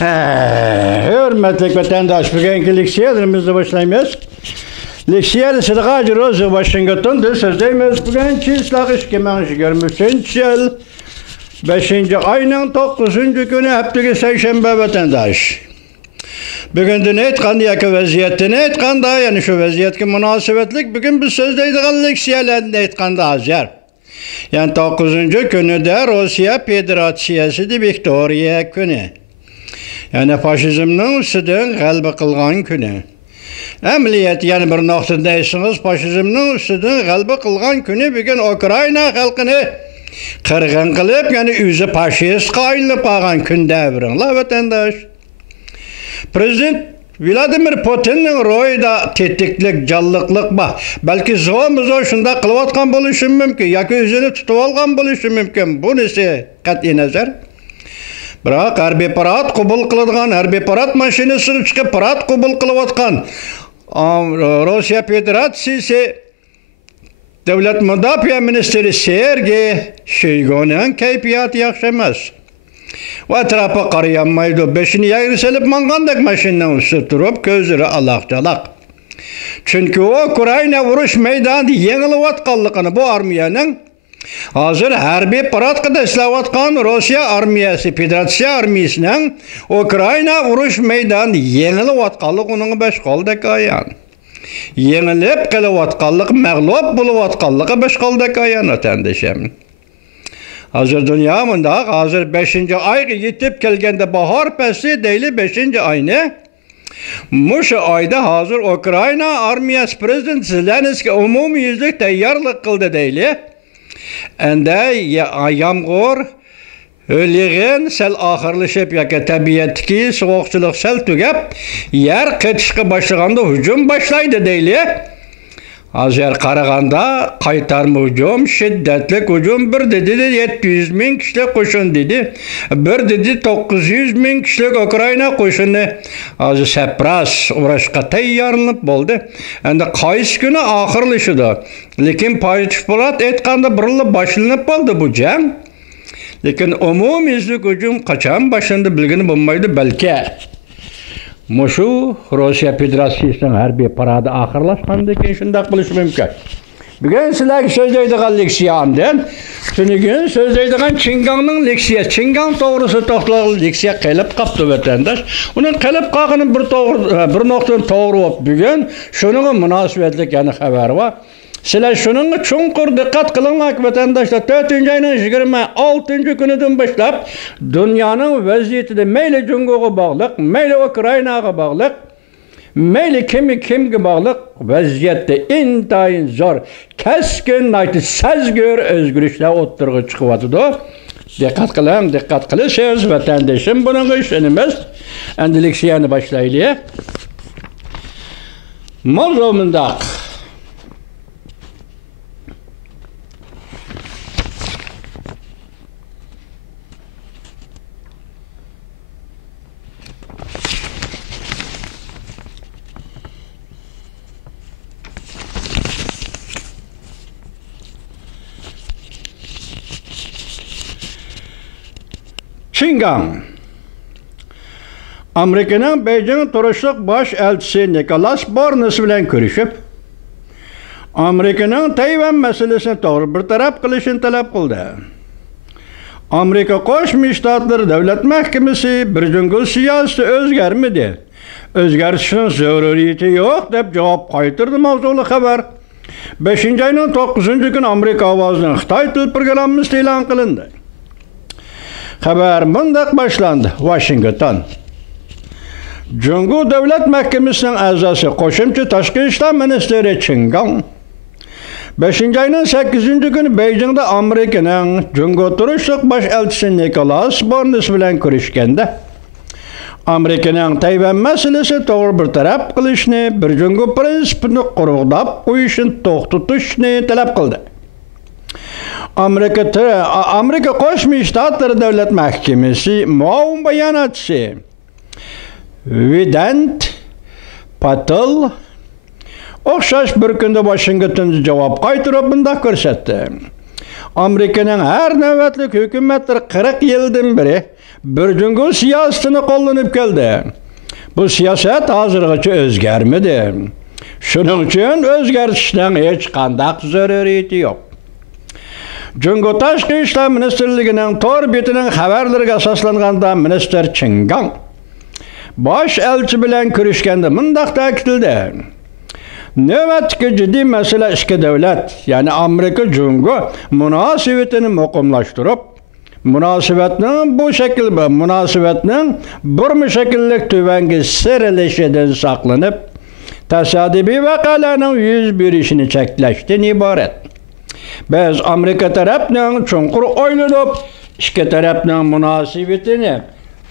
Hürmetli vatandaş, bugünkü leksiyalarımızda başlaymayız. Leksiyada Sıdıkacı Rozu Washington'da sözdeyimiz. Bugünkü ıslak işkemen 23. yıl 5. ayının 9. günü haftaga seyşembe vatandaş. Bugün ne etkandı yaki vaziyette ne etkandı yani şu vaziyetki münasebetlik bugün biz sözdeydiğin leksiyalarında etkandı hazır. Yani 9. günü de Rusya Federasyası de Viktoriya günü. Yani faşizmnin üstüden galba kılgan günü. Emniyet yani bir noktadaysınız faşizmnin üstüden galba kılgan günü bugün Ukrayna halkını kırgın kılıp yani üzü faşist kayılıp ağan günde birinler vatandaş. Prezident Vladimir Putin'in royda tetiklik, jallıklık bak. Belki zoğumuzu şunda kılıvatkan buluşum mümkün. Yaki üzünü tutuvalgan buluşum mümkün. Bu nesi kat'i nazar? Bırak harbi parat kubul kılıdgan, harbi parat maşinesi çıkıp parat kubul kılıvatkan. Rusya Federasyası Devlet Müdafiye Ministeri Sergey Shoigu'nun keyfiyatı yakşamaz. O etrafa qarayanmaydı. Beşini yayır selip mangandak maşinden ısıtırıp gözleri alaqcalaq. Çünkü o Ukrayna vuruş meydanı yenilevatqanlıqını bu armiyanın hazır harbi paratqıda islavatqan Rusya armiyası, Federatsiya armiyasının Ukrayna vuruş meydanı yenilevatqanlık onun beş qaldak ayan. Yenilip qılıvatqanlık, məğlub buluvatqanlığı beş qaldak ayan ötəndeşem. Hazır dünyamında hazır 5. ay yetip gelgende bahar pesi deyli 5. ayını muş ayda hazır Ukrayna armiyası prezident Zelenski umumi yüzlük teyyarlık kıldı deyli. Ende yağmur öliğin sel ahırlaşıp yaka tabiatki soğukçuluk sel tügep yer kıtışkı başlığında hücum başlaydı deyli. Hazır Karaganda kaytarma hücum, şiddetlik hücum bir dedi 700 bin kişilik koşun dedi. Bir dedi 900 bin kişilik Ukrayna koşunu hazır sepras uğraşka teyyarlanıp oldu. Endi kayıs günü ahırlaşıdı. Lekin paylaşıplat etkanda birli başlanıp oldu bu cem. Lekin umumizlik hücum kaçan başında bilgini bulmaydı belki. Muşu Rusya Federasyası'nın harbi paradı ahırlaşkandı şundak buluş mümkün. Bugün sizler sözdeydiğin leksiyandan, gün sözdeydiğin Çingan'ın leksiya. Çingan doğrusu toxtulağı leksiya qelip qaptı vatandaş. Onun qelip qağının bir noktanın doğru olup bugün şunun münasibetlik yani haber var. Sizler şunun çunqur dikkat kılınmak vatandaşlar 4. ayının 26. günüdün başlap dünyanın vaziyeti meyli Cungo'ya bağlıq, meyli Ukrayna'ya bağlıq, meyli kimge bağlıq vaziyette intayin zor, keskin nayti sezgör özgürlükler oturğu çıkıvatıdı. Dikkat kılın vatandaşım bunun işlenimiz. Endiliksiyani başlayılıyor. Moldova'nda Çingan Amerika'nın Beijing turuşluq baş elçisi Nicholas Barnes bilen görüşüp Amerika'nın Tayvan meselesini doğru bir taraf kılışını talep kıldı. Amerika Qo'shma Shtatlar Davlat Mahkemesi bir jungul siyosati o'zgarmadi. O'zgarishning zaruriyati yo'q deb javob qaytardi mavzuli xabar. 5. ayning 9. günü Amerika ovozining Xitoy til programmasi e'lon qilindi. Haber mundaq başlandı. Washington. Cungu Devlet Mahkemesi'nin a'zosi qo'shimcha Tashqi ishlar ministri Çingan 5. ayının 8. günü Beijing'de Amerika'nın Cungu turuşluq baş elçisi Nicholas Barnes bilen görüşgende Amerika'nın Tayvan meselesi doğru bir taraf qilishni, bir Cungu prinsipini quruqlab qo'yishni to'xtatishni talab qildi. Amerika Qo'shma Shtatlar Davlat Mahkemesi muavin bayonotchisi Vedant Patel o'xshash bir kunda Washingtonga javob qaytarib bunday ko'rsatdi. Amerika'nın her nöbetlik hükümetleri 40 yıldan beri bir cüngü siyasetini kullanıp geldi. Bu siyaset hazırgacha özgermedi. Şunun için özgertişten hiç kandak zaruriyeti yok. Cüngü Taşkı İşler Ministerliğinin tor betinin haberleriga asaslanganda Minister Çingang baş elçi bilen görüşgende mındaq ta'kidledi. Nöbetdeki ciddi mesele iki devlet, yani Amerika cüngü münasebetini muqimlaştırıp, münasebetinin bir şekillik tüvengi serilişiden saklanıp, tasadifi vakalarının yüz berişini çekleşten ibaret. Biz Amerika tarafının çunkuru oylanıp, iki tarafının münasebetini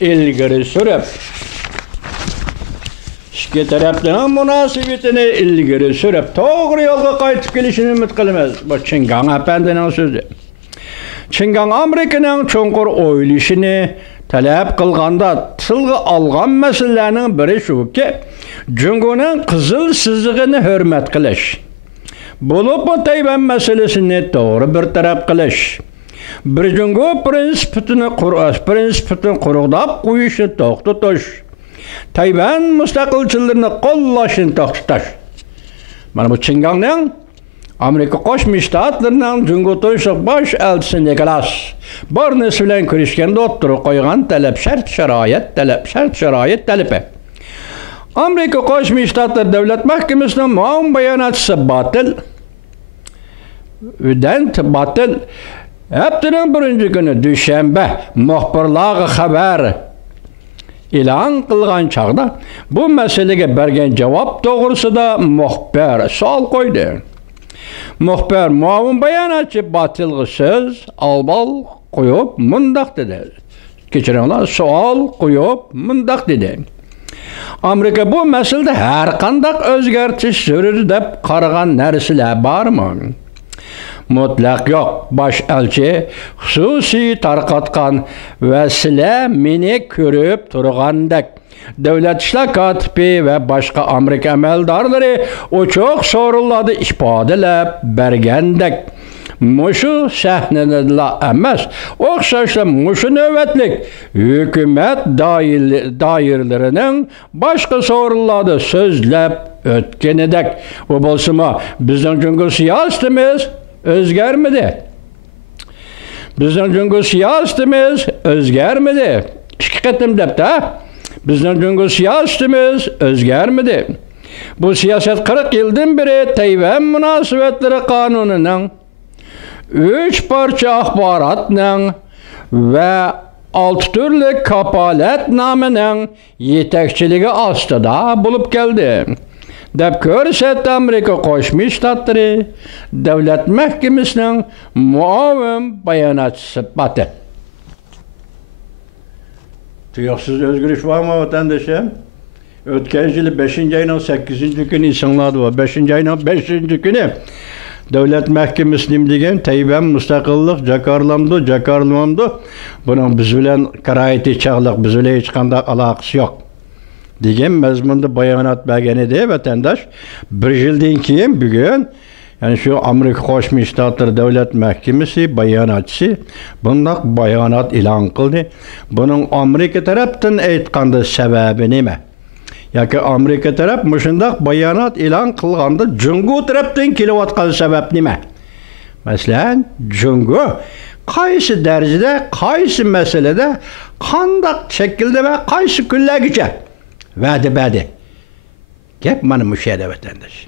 ilgiri sürüp, İki tarafının münasebetini ilgiri sürüp, doğru yolga qaytıp gelişini ümit kılmaz. Bu Çingang Efendi'nin sözü. Çingang Amerika'nın çunkuru oylayışını talep kılganda tılgı algan meselelerinin biri şu ki, cüngünün kızıl sızığını hürmet kılış. Bulup bu Tayvan meselesini doğru bir taraf kılış. Bir cüngü prinsipini kurudap kuyuşu to'xtatish. Tayvan müstakilçilerini qo'llashni to'xtatish. Mana bu Çingangning Amerika Qo'shma Shtatlarining Jungo To'ysoq bosh elchisi Nikolas Barnes bilan ko'rishganda o'ttirib qo'ygan shart-sharoit talabi. Amerika Qo'shma Shtatlar Davlat Mahkamasining muavin bayonotchisi Batil haftaning birinchi kuni dushanba muxbirlarga xabar e'lon qilgan chog'da bu masalaga bergan javob to'g'risida muxbir savol qo'ydi. Muxbir muavin bayonotchi Batilga so'z albal qo'yib mundaq dedi. Kechiringlar, savol qo'yib mundaq dedi. Amerika bu masalada har qanday o'zgartish zarur deb qaragan narsalar bormi? Mutlaq yo'q. Bosh elchi xususiy tarqatgan va sizlar meni ko'rib turgandek davlat ishlar kotibi va boshqa Amerika amaldorlari ochiq so'rovlarda ifodalab bergandek mushu sahnada emas, o'xshashla mushu navbatlik hukumat doiralarining boshqa so'rovlarda so'zlab o'tganidek. U bo'lsa, bizning jungo siyosetimiz o'zgarmadi. Bizning jungo siyosetimiz o'zgarmadi. Ikki qatim debdi. Bizning jungo siyosetimiz o'zgarmadi. Bu siyosat 40 yildan beri Tayvan munosabatlari qonunining 3 parcha axborotning va 6 turli kapolatnomaning yetakchiligi ostida bo'lib keldi. Deb ko'rsatdi Amerika Qo'shma Shtatlari Davlat Mahkamasining muavin bayonotchisi Batil. Tuyuqsiz o'zgarish bormi vatandoshim? O'tgan yil 5-oyning 8-kuni esinglarda bor. 5-oyning 5-kuni Davlat Mahkamasi nim degan Tayvan mustaqillik jakarlandı. Buning biz bilan qarayeti chaqliq, biz bilan hech qanday aloqasi yo'q degan mazmunda bayonot bergan edi vatandosh. 1 yildan keyin bugun yani şu Amerika Qo'shma Shtatlar Davlat Mahkamasi bayonotchisi bundoq bayonot e'lon qildi. Buning Amerika tarafdan aytganda sababi nima? Yoki Amerika taraf mushundaq bayonot e'lon qilganda Jungo tarafdan kelayotgan sabab nima? Masalan, Jungo qaysi darajada, qaysi masalada, qandaq shaklda va qaysi kunlargacha va'da berdi? Gap mana shu yerda vatandosh.